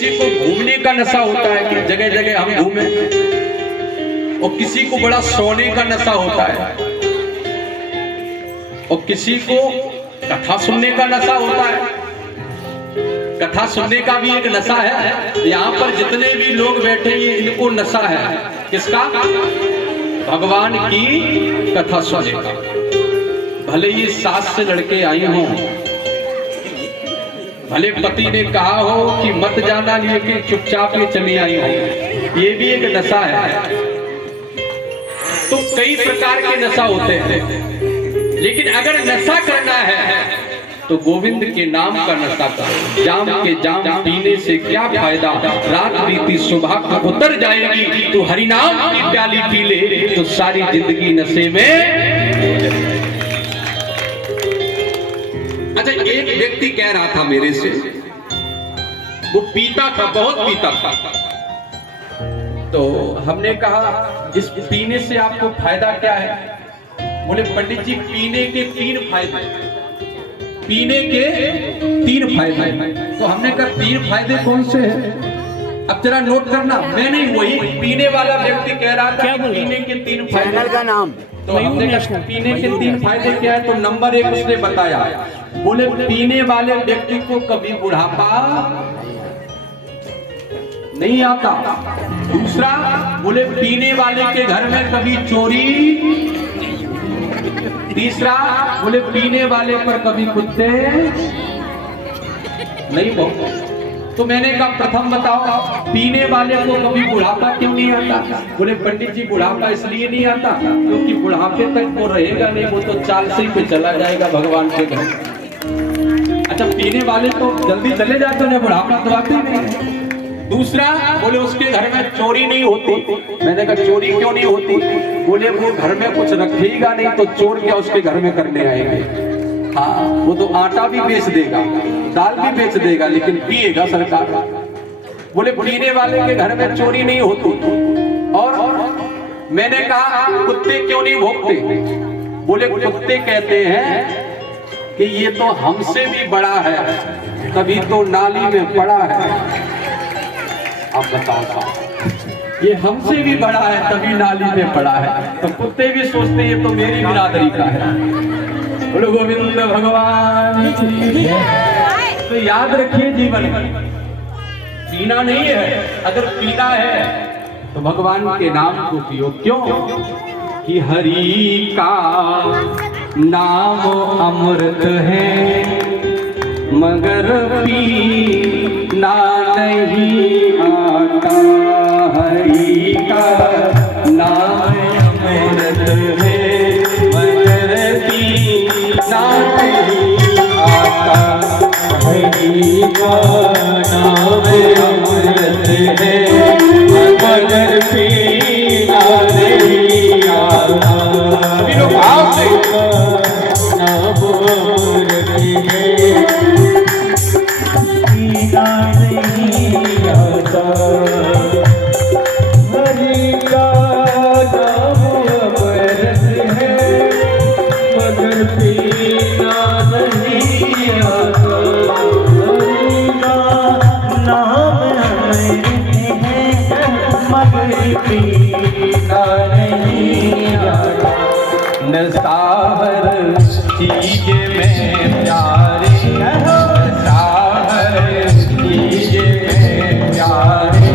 किसी को घूमने का नशा होता है कि जगह जगह हम घूमें, और किसी को बड़ा सोने का नशा होता है, और किसी को कथा सुनने का नशा होता है। कथा सुनने का भी एक नशा है। यहाँ पर जितने भी लोग बैठे हैं इनको नशा है, किसका? भगवान की कथा सुनने का। भले ये सास से लड़के आई हों, भले पति ने कहा हो कि मत जाना, लेकिन चुपचाप ये चली आई हो, ये भी एक नशा है। तो कई प्रकार के नशा होते हैं, लेकिन अगर नशा करना है तो गोविंद के नाम का नशा करो। जाम के जाम पीने से क्या फायदा, रात बीती सुबह को उतर जाएगी। तो हरि नाम की प्याली पी ले तो सारी जिंदगी नशे में। अच्छा, एक व्यक्ति कह रहा था मेरे से, वो पीता था, बहुत पीता था। तो हमने कहा इस पीने से आपको फायदा क्या है? बोले पंडित जी पीने के 3 फायदे, पीने के 3 फायदे। तो हमने कहा 3 फायदे कौन से हैं? अब जरा नोट करना। मैं नहीं, वही पीने वाला व्यक्ति कह रहा था कि पीने के 3 फायदे। चैनल का नाम तो हमने कहा पीने के 3 फायदे क्या है? तो नंबर 1 उसने बताया, बोले पीने वाले व्यक्ति को कभी बुढ़ापा नहीं आता। दूसरा, बोले पीने वाले के घर में कभी चोरी। तीसरा, बोले पीने वाले पर कभी कुत्ते नहीं भौंकते। तो मैंने कहा प्रथम बताओ, पीने वाले को कभी बुढ़ापा क्यों नहीं आता? बोले पंडित जी बुढ़ापा इसलिए नहीं आता क्योंकि बुढ़ापे तक वो रहेगा नहीं, वो तो 40 पे चला जाएगा भगवान के घर। अच्छा, पीने वाले तो जल्दी चले जाते हैं, बुढ़ापा तो आते नहीं। दूसरा, बोले उसके घर में चोरी नहीं होती। मैंने कहा चोरी क्यों नहीं होती? बोले वो घर में कुछ रखेगा नहीं तो चोर क्या उसके घर में करने आएंगे। हाँ, वो तो आटा भी बेच देगा, दाल भी बेच देगा, लेकिन पिएगा सरकार। बोले पीने वाले के घर में चोरी नहीं होती। और मैंने कहा कुत्ते क्यों नहीं भौंकते? बोले कुत्ते कहते हैं कि ये तो हमसे भी बड़ा है, तभी तो नाली में पड़ा है। आप बताओ साहब, ये हमसे भी बड़ा है तभी नाली में पड़ा है। तो कुत्ते भी सोचते ये तो मेरी बिरादरी का है। बोलो गोविंद भगवान। तो याद रखिए, जीवन में पीना नहीं है, अगर पीना है तो भगवान के नाम को पियो। क्यों? कि हरि का नाम अमृत है, मगर पीना नहीं आता। हरि का नाम अमृत है, मगर पीना नहीं आता। हरि का नाम अमृत है, मगर पीना नहीं आता। अभी लोग आप नाम अमृत है, पीना नहीं आता। हरि का नाम अमृत है, मगर पीना नहीं आता। हरि का नाम अमृत है, मगर पीना नहीं आता। नशा हर चीज में प्यार, नशा हर चीज में प्यार,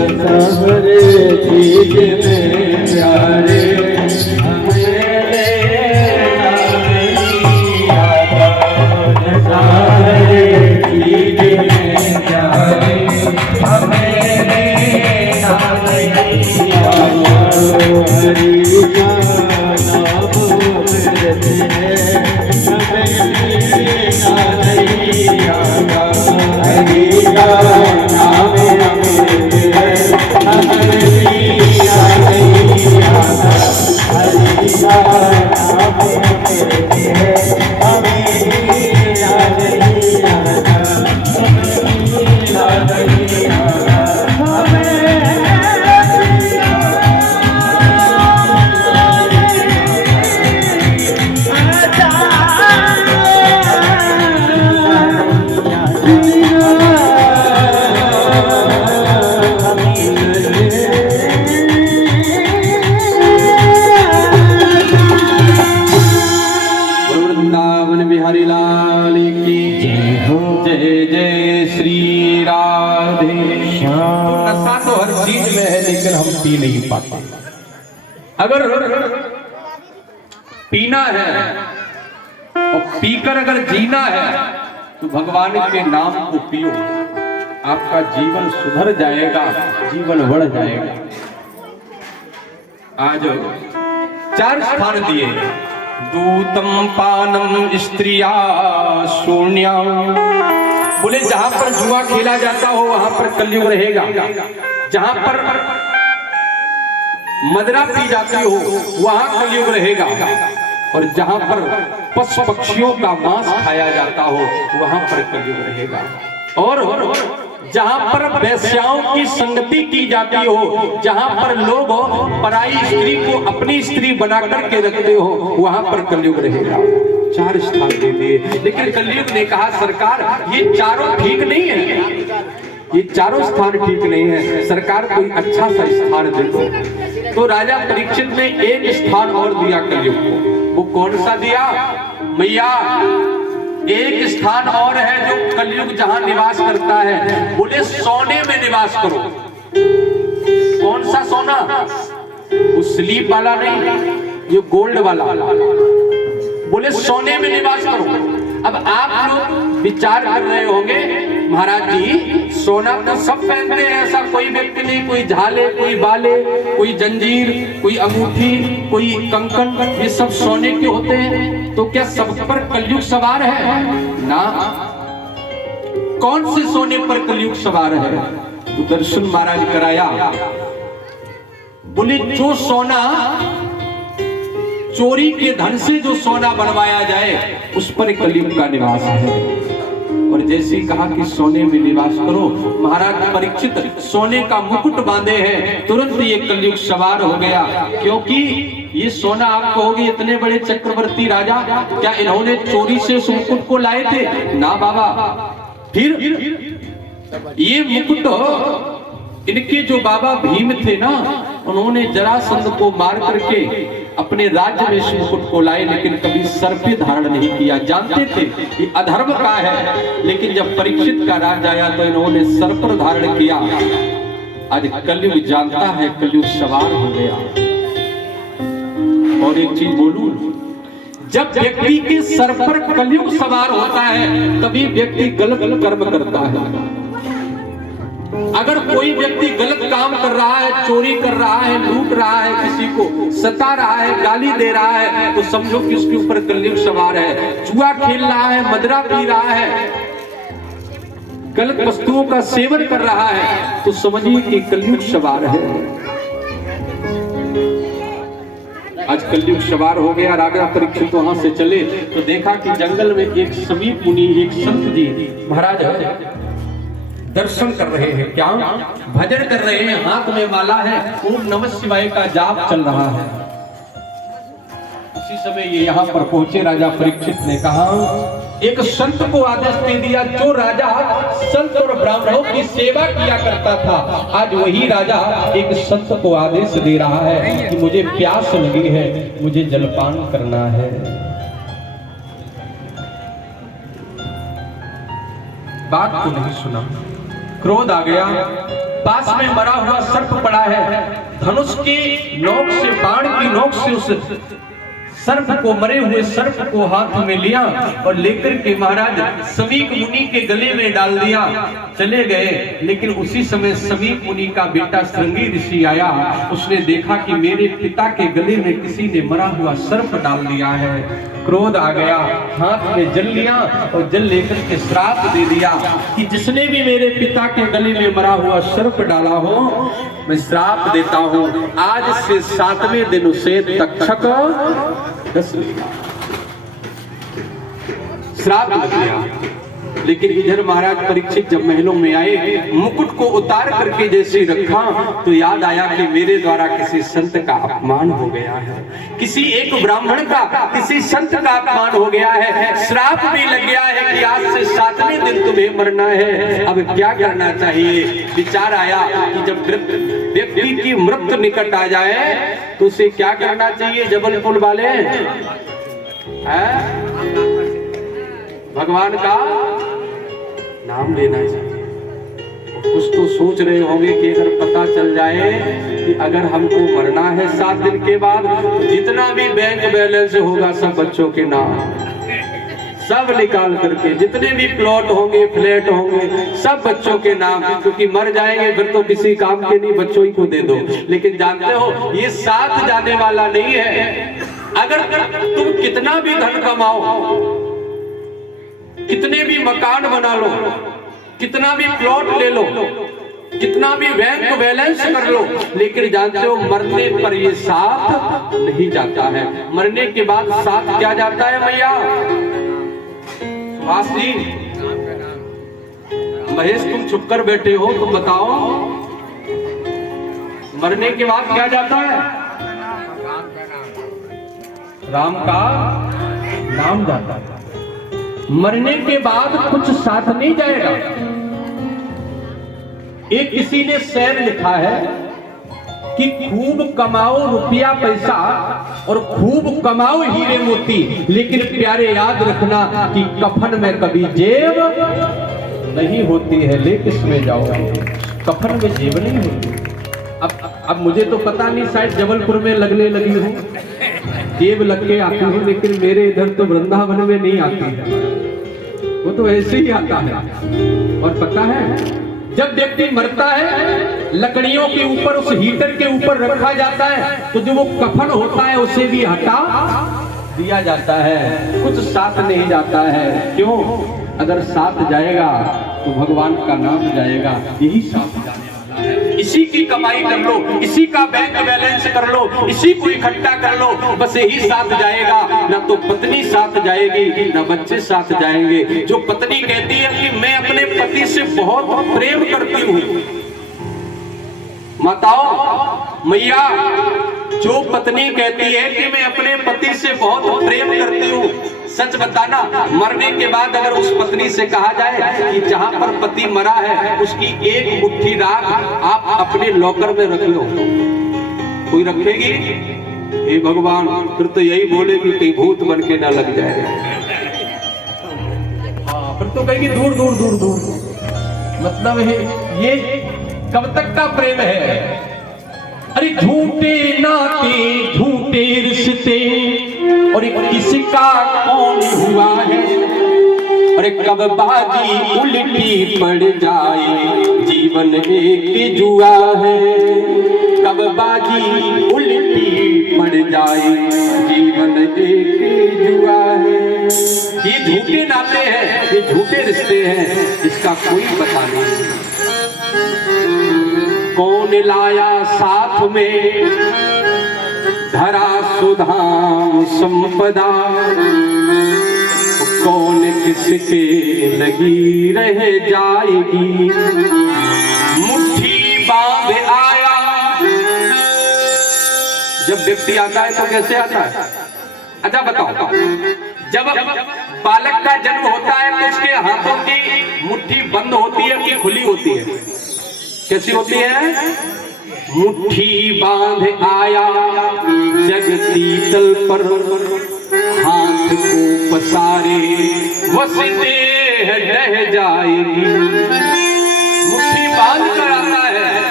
सारे चीज में प्यारे मेरे सारे चीज में प्यारे मेरे हरि का नाम अमृत है हरि का नाम अमृत है बिहारी लाल की जय जय श्री राधे श्याम। नशा तो हर चीज में है लेकिन हम पी नहीं पाते। अगर पीना है और पीकर अगर जीना है तो भगवान के नाम को पियो, आपका जीवन सुधर जाएगा, जीवन बढ़ जाएगा। आज 4 स्थान दिए, दूतम पानम स्त्रिया शून्या। बोले जहां पर जुआ खेला जाता हो वहां पर कलयुग रहेगा, जहां पर मदिरा पी जाती हो वहां कलयुग रहेगा, और जहां पर पशु पक्षियों का मांस खाया जाता हो वहां पर कलयुग रहेगा, और जहां पर वेश्याओं की संगति की जाती हो, जहां पर लोग पराई स्त्री को अपनी स्त्री बना करके रखते हो वहां पर कलयुग रहेगा। 4 स्थान दे दिए, लेकिन कलयुग ने कहा सरकार ये चारों ठीक नहीं है, ये चारों स्थान ठीक नहीं है, सरकार कोई अच्छा सा स्थान दे दो। तो राजा परीक्षित ने एक स्थान और दिया कलयुग को। वो कौन सा दिया? मैया एक स्थान और है जो कलयुग जहां निवास करता है, बोले सोने में निवास करो। कौन सा सोना? वो स्लीप वाला नहीं, ये गोल्ड वाला। बोले सोने में निवास करो। अब आप लोग विचार कर रहे होंगे महाराज जी सोना तो सब पहनते हैं, ऐसा कोई व्यक्ति नहीं, कोई झाले, कोई बाले, कोई जंजीर, कोई अंगूठी, कोई कंकन, ये सब सोने के होते हैं, तो क्या सब पर कलयुग सवार है? ना। कौन से सोने पर कलयुग सवार है? तो दर्शन महाराज कराया। बोले जो सोना चोरी के धन से जो सोना बनवाया जाए उस पर कलयुग का निवास है। और जैसे कहा कि सोने में निवास करो, महाराज परीक्षित सोने का मुकुट बांधे हैं, तुरंत ये कलयुग सवार हो गया। क्योंकि ये सोना आप कहोगे इतने बड़े चक्रवर्ती राजा क्या इन्होंने चोरी से उस मुकुट को लाए थे? ना बाबा। फिर ये मुकुट इनके जो बाबा भीम थे ना, उन्होंने जरासंध को मार करके अपने राज्य में इस मुकुट को लाए, लेकिन कभी सर पे धारण नहीं किया। जानते थे कि अधर्म का है, लेकिन जब परीक्षित का राज आया तो इन्होंने सर पर धारण किया। आज कलयुग जानता है, कलयुग सवार हो गया। और एक चीज बोलूं, जब व्यक्ति के सर पर कलयुग सवार होता है तभी व्यक्ति गलत कर्म करता है। अगर कोई व्यक्ति गलत काम कर रहा है, चोरी कर रहा है, लूट रहा है, किसी को सता रहा है, गाली दे रहा है, तो समझो कि उसके ऊपर कलयुग सवार है। जुआ खेल रहा है, मदिरा पी रहा है, गलत वस्तुओं का सेवन कर रहा है, तो समझिए कि कलयुग सवार है। आज कलयुग सवार हो गया। राजा परीक्षित वहां से चले तो देखा कि जंगल में एक समीप मुनि, एक संत जी महाराज दर्शन कर रहे हैं। क्या? भजन कर रहे हैं, हाथ में माला है, ओम नमः शिवाय का जाप चल रहा है। उसी समय ये यहाँ पर पहुंचे। राजा परीक्षित ने कहा, एक संत को आदेश दे दिया। जो राजा संत और ब्राह्मणों की सेवा किया करता था, आज वही राजा एक संत को आदेश दे रहा है कि मुझे प्यास लगी है, मुझे जलपान करना है। बात को नहीं सुना, क्रोध आ गया। पास में मरा हुआ सर्प पड़ा है। धनुष की नोक से, बाण की नोक से उस सर्प को, मरे हुए सर्प को हाथ में लिया और लेकर के महाराज समीक मुनि के गले में डाल दिया, चले गए। लेकिन उसी समय समीक मुनि का बेटा श्रृंगी ऋषि आया। उसने देखा कि मेरे पिता के गले में किसी ने मरा हुआ सर्प डाल दिया है। क्रोध आ गया, हाथ में जल लिया और जल लेकर के श्राप दे दिया कि जिसने भी मेरे पिता के गले में मरा हुआ सर्प डाला हो, मैं श्राप देता हूं, आज से 7वें दिन उसे तक्षक डस लेगा। श्राप लग गया। लेकिन इधर महाराज परीक्षित जब महलों में आए, मुकुट को उतार करके जैसे रखा तो याद आया कि मेरे द्वारा किसी संत का अपमान हो गया है, किसी एक ब्राह्मण का, किसी संत का अपमान हो गया है। श्राप भी लग गया है कि आज से 7वें दिन तुम्हें मरना है। अब क्या करना चाहिए? विचार आया कि जब व्यक्ति की मृत्यु निकट आ जाए तो उसे क्या करना चाहिए? जबलपुर वाले भगवान का नाम लेना चाहिए। कुछ तो सोच रहे होंगे कि अगर पता चल जाए कि अगर हमको मरना है 7 दिन के बाद, तो जितना भी बैंक बैलेंस होगा सब बच्चों के नाम, सब निकाल करके, जितने भी प्लॉट होंगे, फ्लैट होंगे, सब बच्चों के नाम, क्योंकि मर जाएंगे फिर तो किसी काम के नहीं, बच्चों ही को दे दो। लेकिन जानते हो ये साथ जाने वाला नहीं है। अगर तुम कितना भी धन कमाओ, कितने भी मकान बना लो, कितना भी प्लॉट ले लो, कितना भी बैंक बैलेंस कर लो, लेकिन जानते हो मरने पर ये साथ नहीं जाता है। मरने के बाद साथ क्या जाता है भैया? सुभाष जी, महेश तुम छुप कर बैठे हो, तुम बताओ मरने के बाद क्या जाता है? राम का नाम जाता है। मरने के बाद कुछ साथ नहीं जाएगा। एक किसी ने शेर लिखा है कि खूब कमाओ रुपया पैसा और खूब कमाओ हीरे मोती, लेकिन प्यारे याद रखना कि कफन में कभी जेब नहीं होती है। ले किसमें जाओगे? कफन में जेब नहीं होती। अब मुझे तो पता नहीं, शायद जबलपुर में लगने लगी हूँ, जेब लग के आती हूँ, लेकिन मेरे इधर तो वृंदावन में नहीं आती है, वो तो ऐसे ही आता है। और पता है जब व्यक्ति मरता है, लकड़ियों के ऊपर, उस हीटर के ऊपर रखा जाता है, तो जो वो कफन होता है उसे भी हटा दिया जाता है, कुछ साथ नहीं जाता है। क्यों? अगर साथ जाएगा तो भगवान का नाम जाएगा, यही साथ जाने वाला है। इसी की कमाई कर लो, इसी का बैंक बैलेंस कर लो, इसी को इकट्ठा कर लो, बस यही साथ जाएगा। ना तो पत्नी साथ जाएगी, ना बच्चे साथ जाएंगे। जो पत्नी कहती है कि मैं अपने पति से बहुत प्रेम करती हूँ, माताओं मैया, जो पत्नी कहती है कि मैं अपने पति से बहुत प्रेम करती हूँ, सच बताना, मरने के बाद अगर उस पत्नी से कहा जाए कि जहां पर पति मरा है उसकी एक मुट्ठी राख आप अपने लॉकर में रख लो, कोई रखेगी? हे भगवान, फिर तो यही बोलेगी कहीं भूत बन के ना लग जाए। फिर तो कहेगी दूर दूर दूर दूर। मतलब है ये कब तक का प्रेम है? अरे झूठे नाते, झूठे रिश्ते, और किसका कौन हुआ है? अरे कब बाजी उल्टी पड़ जाए, जीवन एक जुआ है। कब बाजी उल्टी पड़ जाए, जीवन एक जुआ है। ये झूठे नाते हैं, ये झूठे रिश्ते हैं, इसका कोई पता नहीं। कौन लाया साथ में धरा सुधाम संपदा, कौन किसके लगी रह जाएगी। मुट्ठी बांध आया, जब व्यक्ति आता है तो कैसे आता है? अच्छा बताओ, जब बालक का जन्म होता है तो उसके हाथों की मुट्ठी बंद होती है कि खुली होती है? कैसी होती है? मुट्ठी बांध आया जगती तल पर, हाथ को पसारे वस देह रह जाएगी। मुट्ठी बांध कर आता है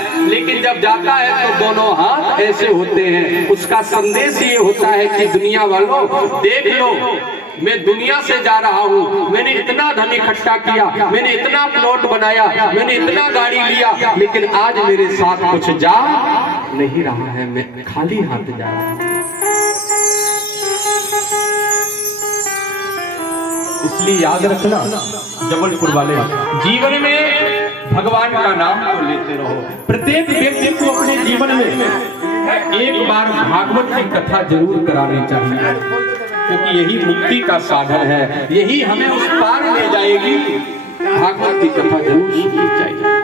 जब जाता है तो दोनों हाथ ऐसे होते हैं। उसका संदेश ये होता है कि दुनिया वालों देख लो, मैं दुनिया से जा रहा हूँ, मैंने इतना धन इकट्ठा किया, मैंने इतना प्लॉट बनाया, मैंने इतना गाड़ी लिया, लेकिन आज मेरे साथ कुछ जा नहीं रहा है, मैं खाली हाथ जा रहा हूँ। इसलिए याद रखना जबलपुर वाले, जीवन में भगवान का नाम तो लेते रहो। प्रत्येक व्यक्ति को अपने जीवन में एक बार भागवत की कथा जरूर करानी चाहिए, क्योंकि यही मुक्ति का साधन है, यही हमें उस पार ले जाएगी। भागवत की कथा जरूर सुननी चाहिए।